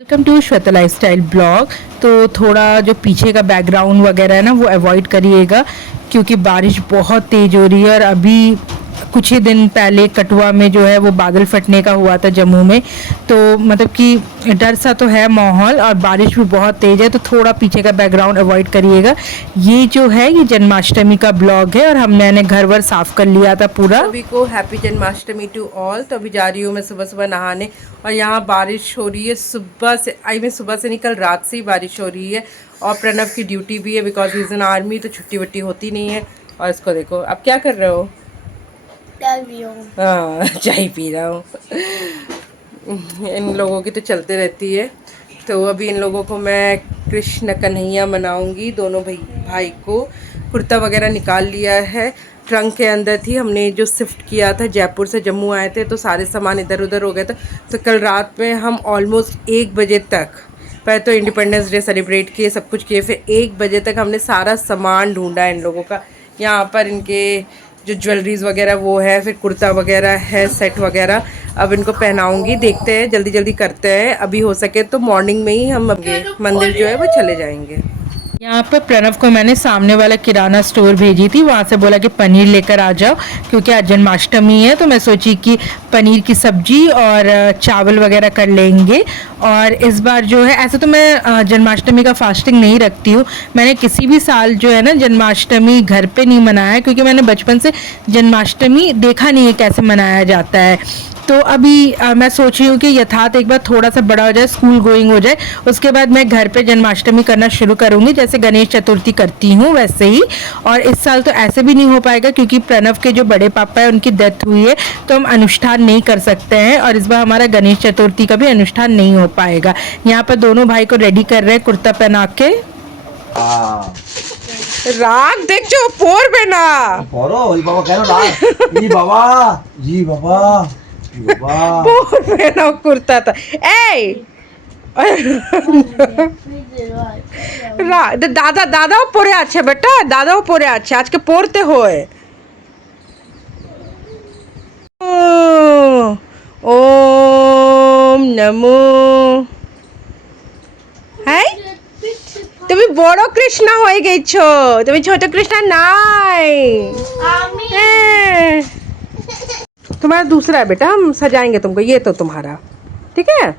Welcome to Shweta lifestyle blog. तो थोड़ा जो पीछे का बैकग्राउंड वगैरह है ना वो अवॉइड करिएगा, क्योंकि बारिश बहुत तेज़ हो रही है। और अभी कुछ ही दिन पहले कठुआ में जो है वो बादल फटने का हुआ था जम्मू में। तो मतलब कि डर सा तो है माहौल, और बारिश भी बहुत तेज़ है, तो थोड़ा पीछे का बैकग्राउंड अवॉइड करिएगा। ये जो है ये जन्माष्टमी का ब्लॉग है, और मैंने घर वर साफ़ कर लिया था पूरा। सभी को हैप्पी जन्माष्टमी टू ऑल। तो अभी जा रही हूँ मैं सुबह सुबह नहाने, और यहाँ बारिश हो रही है सुबह से। सुबह से नहीं, कल रात से ही बारिश हो रही है। और प्रणव की ड्यूटी भी है, बिकॉज इज इन आर्मी, तो छुट्टी वट्टी होती नहीं है। और इसको देखो, अब क्या कर रहे हो? हाँ, चाय पी रहा हूँ। इन लोगों की तो चलते रहती है। तो अभी इन लोगों को मैं कृष्ण कन्हैया मनाऊंगी। दोनों भाई को कुर्ता वगैरह निकाल लिया है, ट्रंक के अंदर थी। हमने जो शिफ्ट किया था, जयपुर से जम्मू आए थे, तो सारे सामान इधर उधर हो गए थे। तो कल रात में हम ऑलमोस्ट 1 बजे तक, पहले तो इंडिपेंडेंस डे सेलिब्रेट किए, सब कुछ किए, फिर 1 बजे तक हमने सारा सामान ढूंढा इन लोगों का। यहाँ पर इनके जो ज्वेलरीज वगैरह वो है, फिर कुर्ता वगैरह है, सेट वगैरह। अब इनको पहनाऊंगी, देखते हैं, जल्दी जल्दी करते हैं। अभी हो सके तो मॉर्निंग में ही हम मंदिर जो है वो चले जाएंगे। यहाँ पे प्रणव को मैंने सामने वाला किराना स्टोर भेजी थी, वहाँ से बोला कि पनीर लेकर आ जाओ, क्योंकि आज जन्माष्टमी है। तो मैं सोची कि पनीर की सब्जी और चावल वगैरह कर लेंगे। और इस बार जो है, ऐसे तो मैं जन्माष्टमी का फास्टिंग नहीं रखती हूँ। मैंने किसी भी साल जो है ना जन्माष्टमी घर पे नहीं मनाया, क्योंकि मैंने बचपन से जन्माष्टमी देखा नहीं है कैसे मनाया जाता है। तो अभी मैं सोच रही हूँ कि यथार्थ एक बार थोड़ा सा बड़ा हो जाए, स्कूल गोइंग हो जाए, उसके बाद मैं घर पे जन्माष्टमी करना शुरू करूँगी, जैसे गणेश चतुर्थी करती हूँ वैसे ही। और इस साल तो ऐसे भी नहीं हो पाएगा, क्योंकि प्रणव के जो बड़े पापा है उनकी डेथ हुई है, तो हम अनुष्ठान नहीं कर सकते हैं। और इस बार हमारा गणेश चतुर्थी का भी अनुष्ठान नहीं हो पाएगा। यहाँ पर दोनों भाई को रेडी कर रहे हैं कुर्ता पहना के। राग देख जो पोर बेना बाबा कह रहा जी बाबा जी बाबा पोर बेना कुर्ता था। ए दादा दादाও পরে আছে বেটা, দাদাও পরে আছে, আজকে পড়তে হয়। ওম নমো। হ্যাঁ, তুমি বড় কৃষ্ণ হয়ে গেছো, তুমি ছোট কৃষ্ণ নাই। तुम्हारा दूसरा है बेटा, हम सजाएंगे तुमको। ये तो तुम्हारा ठीक है।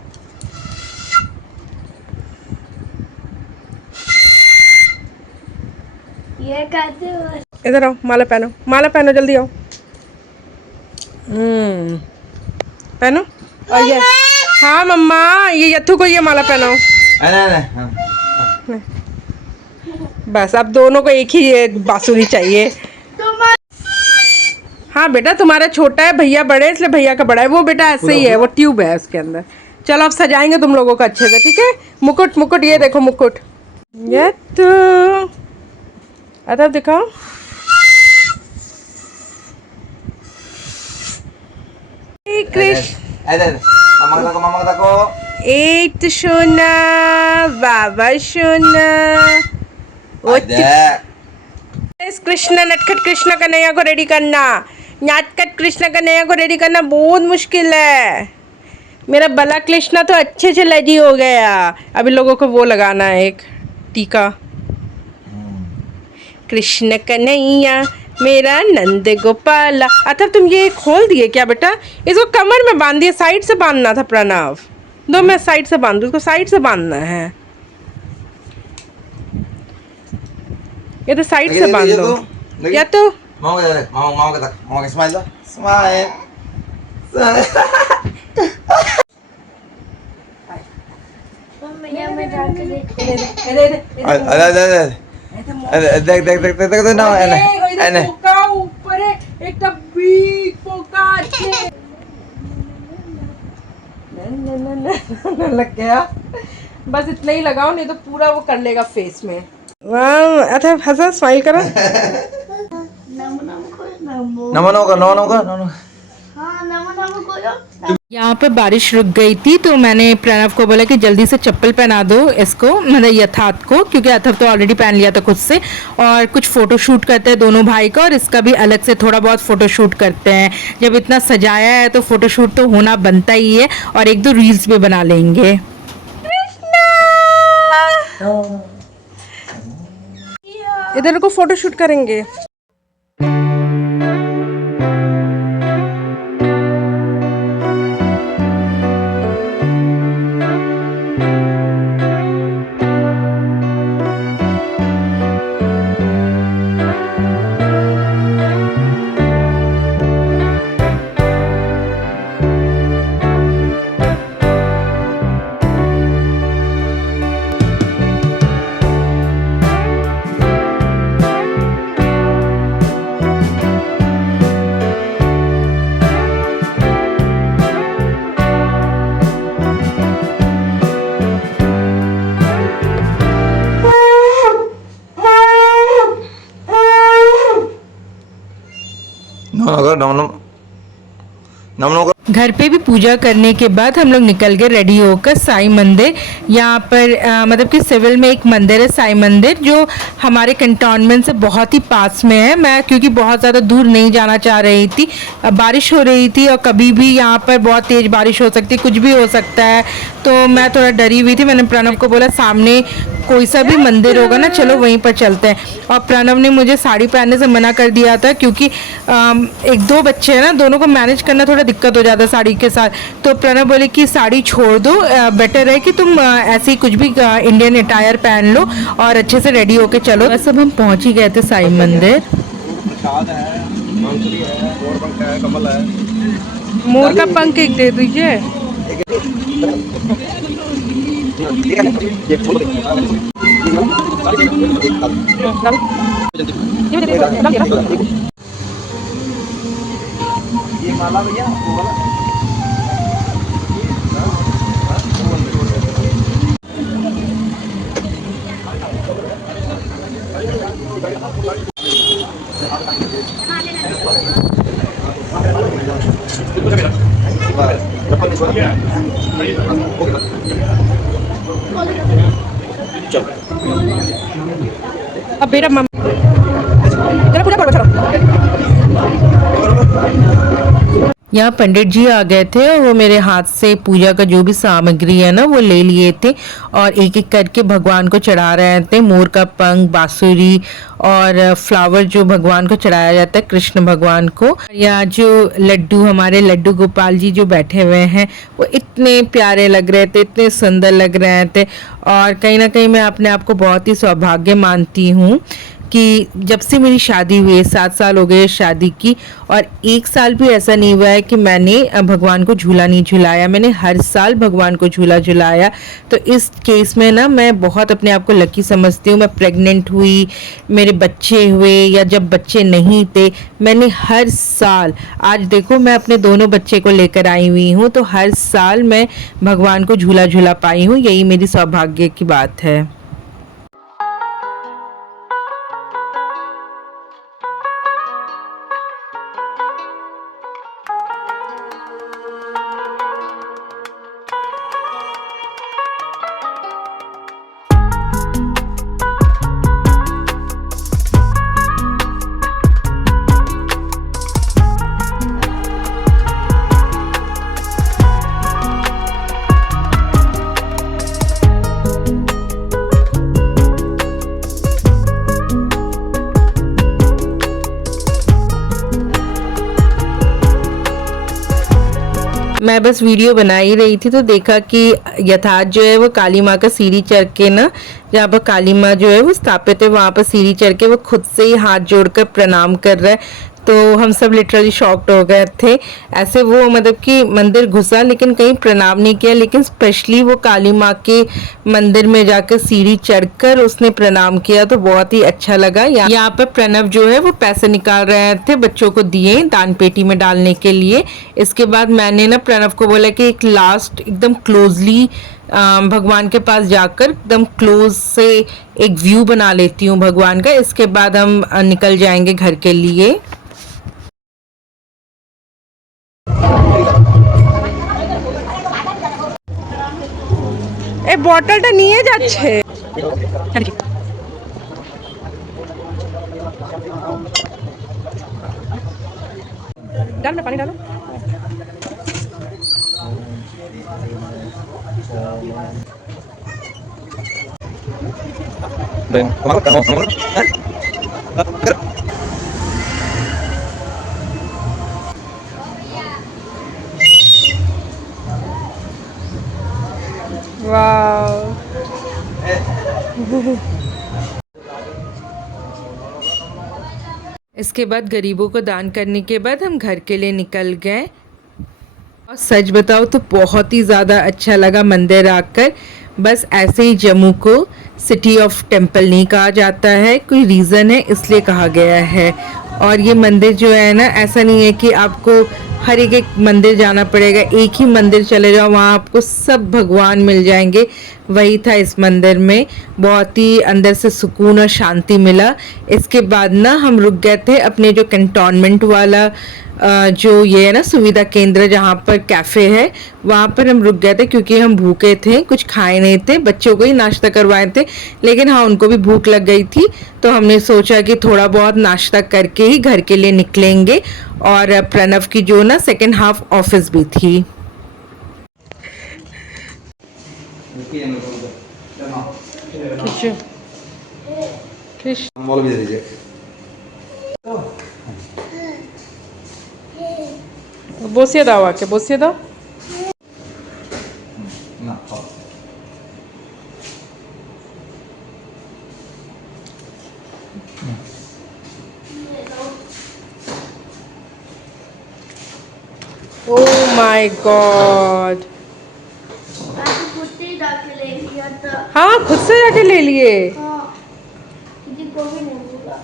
ये कैसे हो? इधर आओ, माला पहनो, माला पहनो, जल्दी आओ। पहनो। और ये, हाँ मम्मा, ये यथु को ये माला पहनाओ। बस अब दोनों को एक ही ये बांसुरी चाहिए। हाँ बेटा, तुम्हारा छोटा है, भैया बड़े, इसलिए भैया का बड़ा है। वो बेटा ऐसे ही है, वो ट्यूब है उसके अंदर। चलो अब सजाएंगे तुम लोगों को अच्छे से, ठीक है। मुकुट मुकुट, ये देखो मुकुट। ये तो अतः दिखाओ। एक सोना बाबा सोना, कृष्ण नटखट कृष्ण कन्हैया को रेडी करना। नटखट कृष्ण कन्हैया को रेडी करना बहुत मुश्किल है। मेरा बला कृष्ण तो अच्छे से रेडी हो गया। अभी लोगों को वो लगाना है, एक टीका। कृष्ण कन्हैया मेरा नंद गोपाला। अच्छा तुम ये खोल दिए क्या बेटा? इसको कमर में बांध दिए, साइड से बांधना था प्रणव। दो मैं साइड से बांध दूँ, इसको साइड से बांधना है। ये तो साइड से बांध दो। या तो मामा के स्माइल दो, स्माइल। मैं जाके देख देख देख देख ना एने ऊपर एक बिग पोका अच्छे लग गया। बस इतना ही लगाओ, नहीं तो पूरा वो कर लेगा फेस में। अच्छा हंसा, स्माइल करो। नमो नमो नमो। हाँ नमो करो। यहाँ पे बारिश रुक गई थी, तो मैंने प्रणव को बोला कि जल्दी से चप्पल पहना दो इसको, मतलब यथार्थ को, क्योंकि यथार्थ तो ऑलरेडी पहन लिया था खुद से। और कुछ फ़ोटो शूट करते हैं दोनों भाई का, और इसका भी अलग से थोड़ा बहुत फ़ोटो शूट करते हैं। जब इतना सजाया है तो फ़ोटो शूट तो होना बनता ही है, और 1-2 रील्स भी बना लेंगे। इधर को फोटो शूट करेंगे। घर पे भी पूजा करने के बाद हम लोग निकल गए रेडी होकर साईं मंदिर। यहाँ पर मतलब कि सिविल में एक मंदिर है साईं मंदिर, जो हमारे कंटोनमेंट से बहुत ही पास में है। मैं क्योंकि बहुत ज़्यादा दूर नहीं जाना चाह रही थी, बारिश हो रही थी और कभी भी यहाँ पर बहुत तेज़ बारिश हो सकती है, कुछ भी हो सकता है, तो मैं थोड़ा डरी हुई थी। मैंने प्रणव को बोला सामने कोई सा भी मंदिर होगा ना, चलो वहीं पर चलते हैं। और प्रणव ने मुझे साड़ी पहनने से मना कर दिया था, क्योंकि एक दो बच्चे हैं ना, दोनों को मैनेज करना थोड़ा दिक्कत हो जाता है साड़ी के साथ। तो प्रणव बोले कि साड़ी छोड़ दो, बेटर है कि तुम ऐसे ही कुछ भी इंडियन अटायर पहन लो और अच्छे से रेडी होके चलो। बस अब हम पहुंच ही गए थे साईं मंदिर। मोर का पंख एक दे दीजिए। ये माला भैया वो वाला अब बेटा चलो पूजा करो, चलो। यहाँ पंडित जी आ गए थे और वो मेरे हाथ से पूजा का जो भी सामग्री है ना वो ले लिए थे और एक एक करके भगवान को चढ़ा रहे थे। मोर का पंख, बांसुरी और फ्लावर जो भगवान को चढ़ाया जाता है कृष्ण भगवान को। यहाँ जो लड्डू, हमारे लड्डू गोपाल जी जो बैठे हुए हैं, वो इतने प्यारे लग रहे थे, इतने सुंदर लग रहे थे। और कहीं ना कहीं मैं अपने आप को बहुत ही सौभाग्य मानती हूँ कि जब से मेरी शादी हुई है, 7 साल हो गए शादी की, और 1 साल भी ऐसा नहीं हुआ है कि मैंने भगवान को झूला नहीं झुलाया। मैंने हर साल भगवान को झूला झुलाया। तो इस केस में ना मैं बहुत अपने आप को लकी समझती हूँ। मैं प्रेग्नेंट हुई, मेरे बच्चे हुए या जब बच्चे नहीं थे, मैंने हर साल, आज देखो मैं अपने दोनों बच्चे को लेकर आई हुई हूँ, तो हर साल मैं भगवान को झूला झुला पाई हूँ। यही मेरी सौभाग्य की बात है। मैं बस वीडियो बना ही रही थी तो देखा कि यथार्थ जो है वो काली माँ का सीढ़ी चढ़ के ना, जहाँ पर काली माँ जो है वो स्थापित है, वहाँ पर सीढ़ी चढ़ के वो खुद से ही हाथ जोड़कर प्रणाम कर रहा है। तो हम सब लिटरली शॉक्ड हो गए थे। ऐसे वो मतलब कि मंदिर घुसा लेकिन कहीं प्रणाम नहीं किया, लेकिन स्पेशली वो काली माँ के मंदिर में जाकर सीढ़ी चढ़कर उसने प्रणाम किया, तो बहुत ही अच्छा लगा। यहाँ पर प्रणव जो है वो पैसे निकाल रहे थे, बच्चों को दिए दान पेटी में डालने के लिए। इसके बाद मैंने ना प्रणव को बोला कि एक लास्ट एकदम क्लोजली भगवान के पास जाकर एकदम क्लोज से एक व्यू बना लेती हूँ भगवान का। इसके बाद हम निकल जाएंगे घर के लिए। এই বটলটা নিয়ে যাচ্ছে। ডাল না পানি ডালো। वाह, इसके बाद गरीबों को दान करने के बाद हम घर के लिए निकल गए। और सच बताओ तो बहुत ही ज़्यादा अच्छा लगा मंदिर आकर। बस ऐसे ही जम्मू को सिटी ऑफ टेम्पल नहीं कहा जाता है, कोई रीज़न है इसलिए कहा गया है। और ये मंदिर जो है ना, ऐसा नहीं है कि आपको हर एक मंदिर जाना पड़ेगा, एक ही मंदिर चले जाओ वहाँ आपको सब भगवान मिल जाएंगे। वही था इस मंदिर में, बहुत ही अंदर से सुकून और शांति मिला। इसके बाद ना हम रुक गए थे अपने जो कैंटोनमेंट वाला जो ये है ना सुविधा केंद्र, जहाँ पर कैफ़े है, वहाँ पर हम रुक गए थे क्योंकि हम भूखे थे, कुछ खाए नहीं थे। बच्चों को ही नाश्ता करवाए थे, लेकिन हाँ उनको भी भूख लग गई थी, तो हमने सोचा कि थोड़ा बहुत नाश्ता करके ही घर के लिए निकलेंगे। और प्रणव की जो ना सेकेंड हाफ ऑफिस भी थी। बोल भी दे दीजिए। বসিয়ে দাও, আগে বসিয়ে দাও। না খাও। ओ माय गॉड, बाकी कुत्ते ही जाके ले लिया था। हाँ खुद से जाके ले लिए। हाँ, किसी को भी नहीं बोला।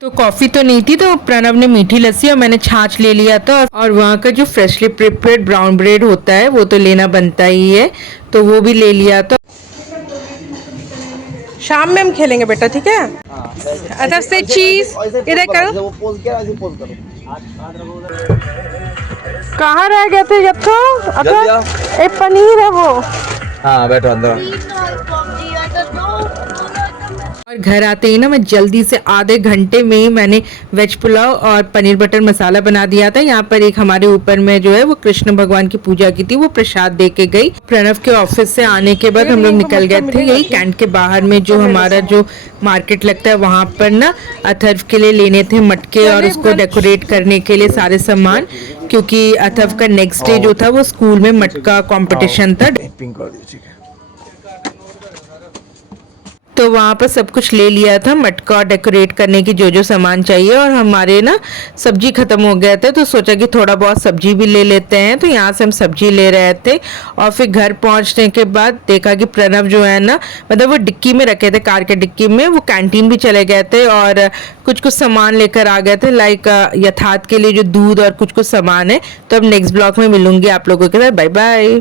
तो कॉफ़ी तो नहीं थी, तो प्रणव ने मीठी लस्सी और मैंने छाछ ले लिया था। और वहाँ का जो फ्रेशली प्रिपेयर्ड ब्राउन ब्रेड होता है वो तो लेना बनता ही है, तो वो भी ले लिया था। शाम में हम खेलेंगे बेटा, ठीक है? अच्छा से चीज इधर करो। वो पोज किया, ऐसे पोज करो। कहाँ रह गए थे जब तो? जल्दी एक पनीर है वो। हाँ बैठो अंदर। तीन और कप दिया था, दो और घर आते ही ना मैं जल्दी से आधे घंटे में ही मैंने वेज पुलाव और पनीर बटर मसाला बना दिया था। यहाँ पर एक हमारे ऊपर में जो है वो कृष्ण भगवान की पूजा की थी, वो प्रसाद दे के गई। प्रणव के ऑफिस से आने के बाद हम लोग निकल गए थे यही कैंट के बाहर में जो हमारा जो मार्केट लगता है वहाँ पर ना अथर्व के लिए लेने थे मटके और उसको डेकोरेट करने के लिए सारे सामान, क्योंकि अथर्व का नेक्स्ट डे जो था वो स्कूल में मटका कंपटीशन था। पिंक कर दीजिए। तो वहाँ पर सब कुछ ले लिया था, मटका डेकोरेट करने की जो जो सामान चाहिए। और हमारे ना सब्जी ख़त्म हो गए थे, तो सोचा कि थोड़ा बहुत सब्जी भी ले लेते हैं, तो यहाँ से हम सब्जी ले रहे थे। और फिर घर पहुँचने के बाद देखा कि प्रणव जो है ना, मतलब वो डिक्की में रखे थे, कार के डिक्की में, वो कैंटीन भी चले गए थे और कुछ कुछ सामान लेकर आ गए थे, लाइक यथार्थ के लिए जो दूध और कुछ कुछ सामान है। तो अब नेक्स्ट ब्लॉग में मिलूंगी आप लोगों के साथ। Bye bye.